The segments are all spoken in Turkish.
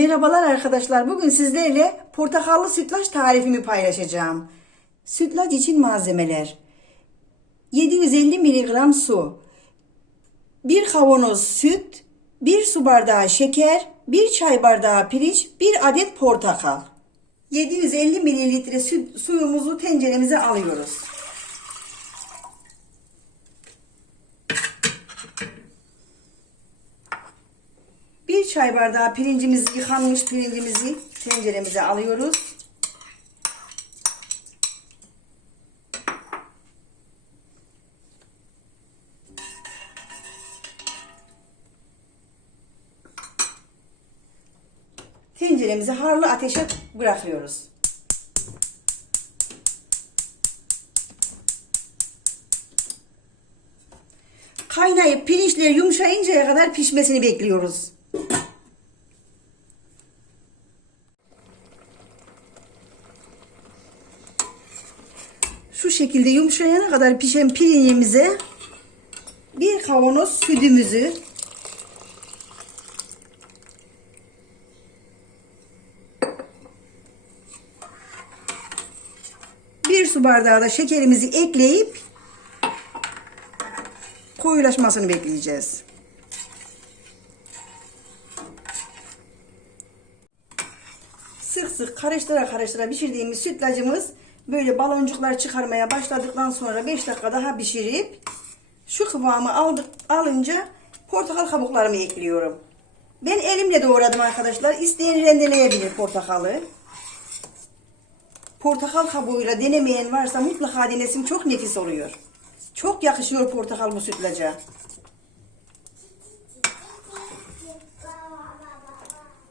Merhabalar arkadaşlar. Bugün sizlerle portakallı sütlaç tarifimi paylaşacağım. Sütlaç için malzemeler. 750 mg su, 1 kavanoz süt, 1 su bardağı şeker, 1 çay bardağı pirinç, 1 adet portakal. 750 mililitre süt, suyumuzu tenceremize alıyoruz. Çay bardağı pirincimizi, yıkanmış pirincimizi tenceremize alıyoruz. Tenceremizi harlı ateşe bırakıyoruz. Kaynayıp pirinçler yumuşayıncaya kadar pişmesini bekliyoruz. Şekilde yumuşayana kadar pişen pirincimize bir kavanoz sütümüzü bir su bardağı da şekerimizi ekleyip koyulaşmasını bekleyeceğiz. Sık sık karıştıra karıştıra pişirdiğimiz sütlacımız böyle baloncuklar çıkarmaya başladıktan sonra 5 dakika daha pişirip şu kıvamı aldık alınca portakal kabuklarımı ekliyorum. Ben elimle doğradım arkadaşlar. İsteyen rendeleyebilir portakalı. Portakal kabuğuyla denemeyen varsa mutlaka denesin. Çok nefis oluyor. Çok yakışıyor portakal bu sütlaca.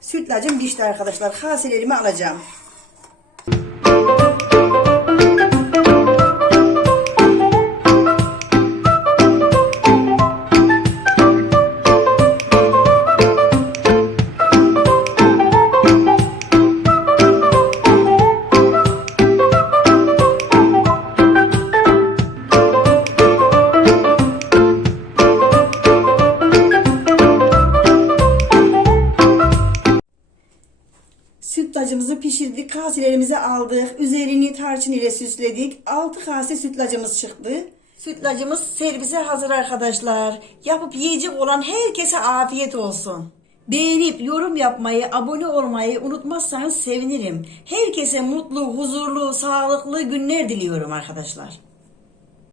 Sütlacım pişti arkadaşlar. Kaselerimi alacağım. Sütlacımızı pişirdik, kaselerimize aldık. Üzerini tarçın ile süsledik. 6 kase sütlacımız çıktı. Sütlacımız servise hazır arkadaşlar. Yapıp yiyecek olan herkese afiyet olsun. Beğenip yorum yapmayı, abone olmayı unutmazsanız sevinirim. Herkese mutlu, huzurlu, sağlıklı günler diliyorum arkadaşlar.